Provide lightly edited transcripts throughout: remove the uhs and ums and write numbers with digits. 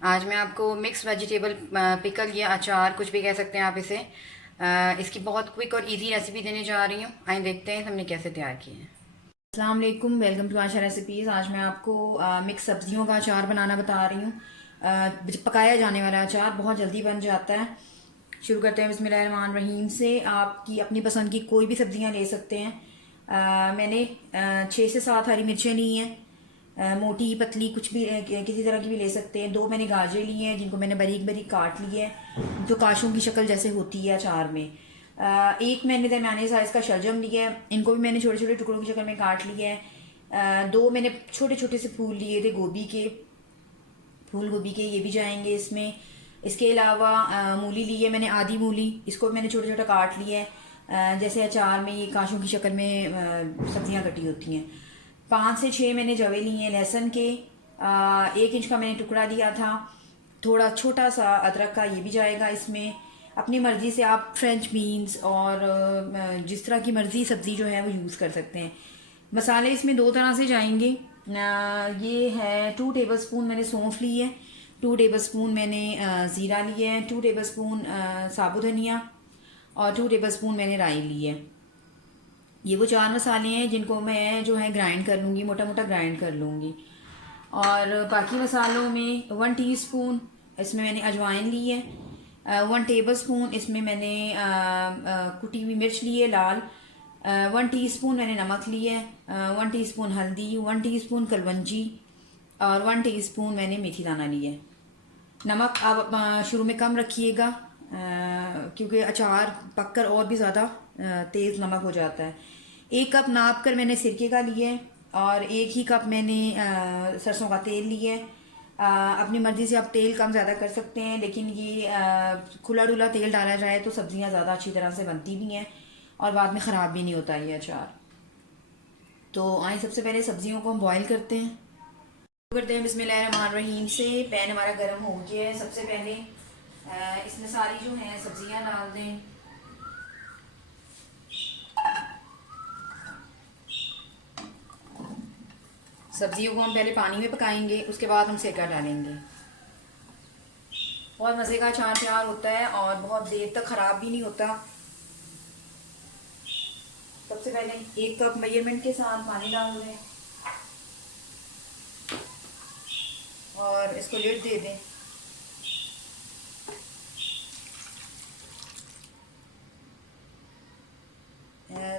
आज मैं आपको मिक्स वेजिटेबल पिकल या अचार कुछ भी कह सकते हैं आप इसे इसकी बहुत क्विक और इजी रेसिपी देने जा रही हूँ। आइए देखते हैं हमने कैसे तैयार की है। अस्सलाम वालेकुम, वेलकम टू आशा रेसिपीज़। आज मैं आपको मिक्स सब्जियों का अचार बनाना बता रही हूँ। पकाया जाने वाला अचार बहुत जल्दी बन जाता है। शुरू करते हैं बिस्मिल्लाहिर्रहमानिर्रहीम से। आपकी अपनी पसंद की कोई भी सब्जियां ले सकते हैं। मैंने 6 से 7 हरी मिर्चें ली हैं, मोटी पतली कुछ भी किसी तरह की भी ले सकते हैं। 2 मैंने गाजर ली हैं जिनको मैंने बारीक बारीक काट लिया है, जो काशों की शक्ल जैसे होती है अचार में। एक मैंने दरमियाने साइज़ का शलजम लिया है, इनको भी मैंने छोटे छोटे टुकड़ों की शक्ल में काट लिया है। 2 मैंने छोटे छोटे से फूल लिए थे गोभी के, फूल गोभी के, ये भी जाएंगे इसमें। इसके अलावा मूली ली है मैंने, आधी मूली, इसको भी मैंने छोटा छोटा काट लिया है। जैसे अचार में ये काशों की शक्ल में सब्जियां कटी होती हैं। 5 से 6 मैंने जवे लिए हैं लहसुन के। 1 इंच का मैंने टुकड़ा लिया था। थोड़ा छोटा सा अदरक का, ये भी जाएगा इसमें। अपनी मर्ज़ी से आप फ्रेंच बीन्स और जिस तरह की मर्ज़ी सब्ज़ी जो है वो यूज़ कर सकते हैं। मसाले इसमें 2 तरह से जाएंगे। ये है 2 टेबल स्पून मैंने सौंफ ली है, 2 टेबल स्पून मैंने ज़ीरा लिया है, 2 टेबल स्पून साबुत धनिया और 2 टेबल स्पून मैंने राई ली है। ये वो 4 मसाले हैं जिनको मैं जो है ग्राइंड कर लूँगी, मोटा मोटा ग्राइंड कर लूँगी। और बाकी मसालों में 1 टीस्पून इसमें मैंने अजवाइन ली है। 1 टेबल स्पून इसमें मैंने कुटी हुई मिर्च ली है लाल। 1 टीस्पून मैंने नमक लिया है। 1 टीस्पून हल्दी, 1 टीस्पून कलवंजी और 1 टीस्पून मैंने मेथी दाना लिया है। नमक आप शुरू में कम रखिएगा, क्योंकि अचार पककर और भी ज़्यादा तेज़ नमक हो जाता है। 1 कप नाप कर मैंने सिरके का लिया है और 1 ही कप मैंने सरसों का तेल लिया है। अपनी मर्ज़ी से आप तेल कम ज़्यादा कर सकते हैं, लेकिन ये खुला डुला तेल डाला जाए तो सब्ज़ियाँ ज़्यादा अच्छी तरह से बनती भी हैं और बाद में ख़राब भी नहीं होता ये अचार। तो आइए सबसे पहले सब्जियों को हम बॉईल करते हैं। करते हैं बिस्मिल्लाहिर्रहमानिर्रहीम से। पैन हमारा गर्म हो गया है। सबसे पहले इसमें सारी जो है सब्जियां डाल दें। सब्जियों को हम पहले पानी में पकाएंगे, उसके बाद हम सिरका डालेंगे। बहुत मज़े का अचार तैयार होता है और बहुत देर तक ख़राब भी नहीं होता। सबसे पहले 1 कप मेजरमेंट के साथ पानी डाल दें और इसको लिड दे दें।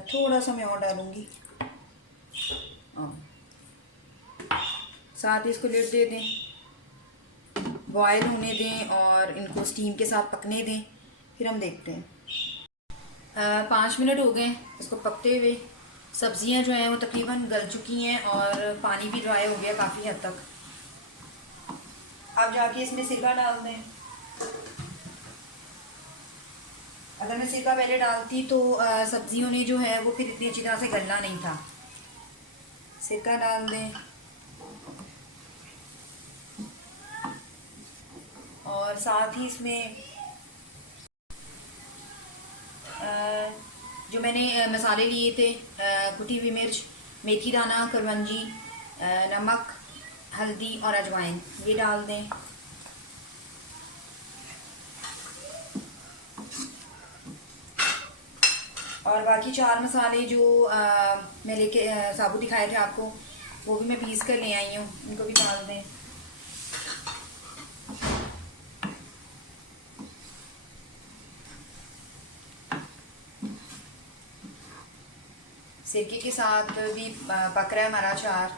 थोड़ा सा मैं और डालूंगी और साथ ही इसको लिड दे दें, बॉयल होने दें और इनको स्टीम के साथ पकने दें। फिर हम देखते हैं। 5 मिनट हो गए इसको पकते हुए। सब्जियां जो हैं वो तकरीबन गल चुकी हैं और पानी भी ड्राई हो गया काफ़ी हद तक। अब जाके इसमें सिरका डाल दें। अगर मैं सिरका पहले डालती तो सब्जियों ने जो है वो फिर इतनी अच्छी तरह से गलना नहीं था। सिरका डाल दें और साथ ही इसमें जो मैंने मसाले लिए थे, कुटी हुई मिर्च, मेथी दाना, करवंजी, नमक, हल्दी और अजवाइन, ये डाल दें। और बाकी 4 मसाले जो मैं लेके साबुत दिखाए थे आपको, वो भी मैं पीस कर ले आई हूँ, इनको भी डाल दें। सिरके के साथ भी पक रहा है हमारा अचार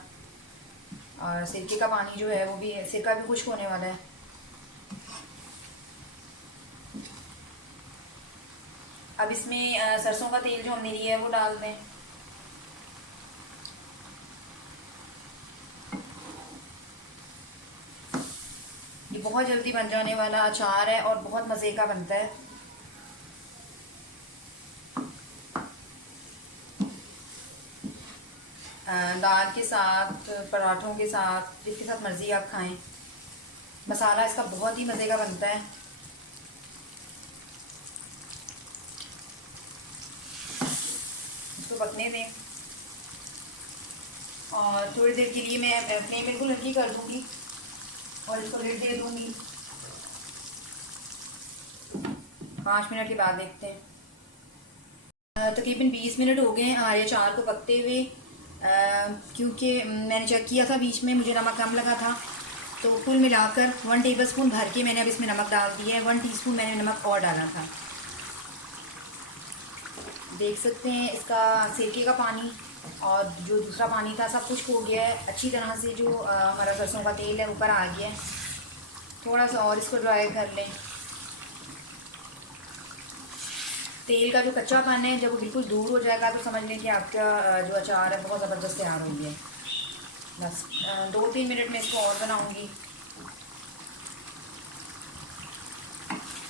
और सिरके का पानी जो है वो भी, सिरका भी खुश्क होने वाला है। अब इसमें सरसों का तेल जो हमने लिया है वो डाल दें। ये बहुत जल्दी बन जाने वाला अचार है और बहुत मज़े का बनता है। दाल के साथ, पराठों के साथ, जिसके साथ मर्ज़ी आप खाएं। मसाला इसका बहुत ही मज़े का बनता है। इसको पकने दें और थोड़ी देर के लिए मैं फ्लेम बिल्कुल हल्की कर दूँगी और इसको लिड दे दूँगी। 5 मिनट के बाद देखते हैं। तकरीबन 20 मिनट हो गए हैं हमारे अचार को पकते हुए। क्योंकि मैंने चेक किया था बीच में, मुझे नमक कम लगा था, तो कुल मिलाकर 1 टेबलस्पून भर के मैंने अब इसमें नमक डाल दिया है। 1 टीस्पून मैंने नमक और डाला था। देख सकते हैं इसका सिरके का पानी और जो दूसरा पानी था सब कुछ हो गया है अच्छी तरह से। जो हमारा सरसों का तेल है ऊपर आ गया है। थोड़ा सा और इसको ड्राई कर लें। तेल का जो कच्चापन है जब वो बिल्कुल दूर हो जाएगा तो समझ लें कि आपका जो अचार है बहुत ज़बरदस्त तैयार हो गया है। बस 2-3 मिनट में इसको और बनाऊंगी।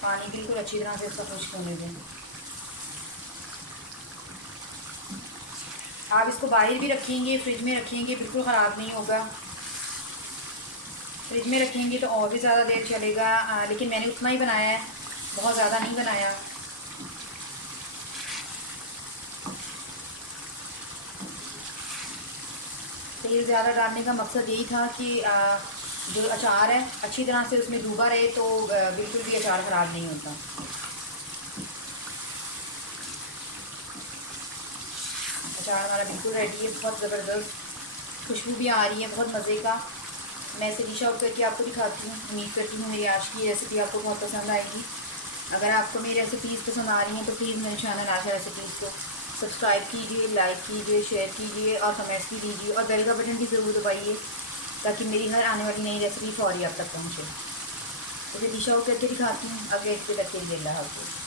पानी बिल्कुल अच्छी तरह से इसका खुश्क होने दें। आप इसको बाहर भी रखेंगे, फ्रिज में रखेंगे, बिल्कुल ख़राब नहीं होगा। फ्रिज में रखेंगे तो और भी ज़्यादा देर चलेगा, लेकिन मैंने उतना ही बनाया है, बहुत ज़्यादा नहीं बनाया। तेल ज़्यादा डालने का मकसद यही था कि जो अचार है अच्छी तरह से उसमें डूबा रहे तो बिल्कुल भी अचार ख़राब नहीं होता। अचार हमारा बिल्कुल रेडी है, बहुत ज़बरदस्त खुशबू भी आ रही है, बहुत मज़े का। मैं इसे डिश आउट करके आपको दिखाती हूँ। उम्मीद करती हूँ मेरी आज की रेसिपी आपको बहुत पसंद आएगी। अगर आपको मेरी रेसिपीज़ पसंद आ रही हैं तो प्लीज़ मेरे चैनल आशा रेसिपीज़ को सब्सक्राइब कीजिए, लाइक कीजिए, शेयर कीजिए और कमेंट्स भी दीजिए और बेल का बटन भी ज़रूर दबाइए ताकि मेरी हर आने वाली नई रेसिपी फौरी आप तक पहुँचे। इसे डिश आउट करके दिखाती हूँ। अगले हफ्ते तक के लिए अल्लाह हाफ़िज़।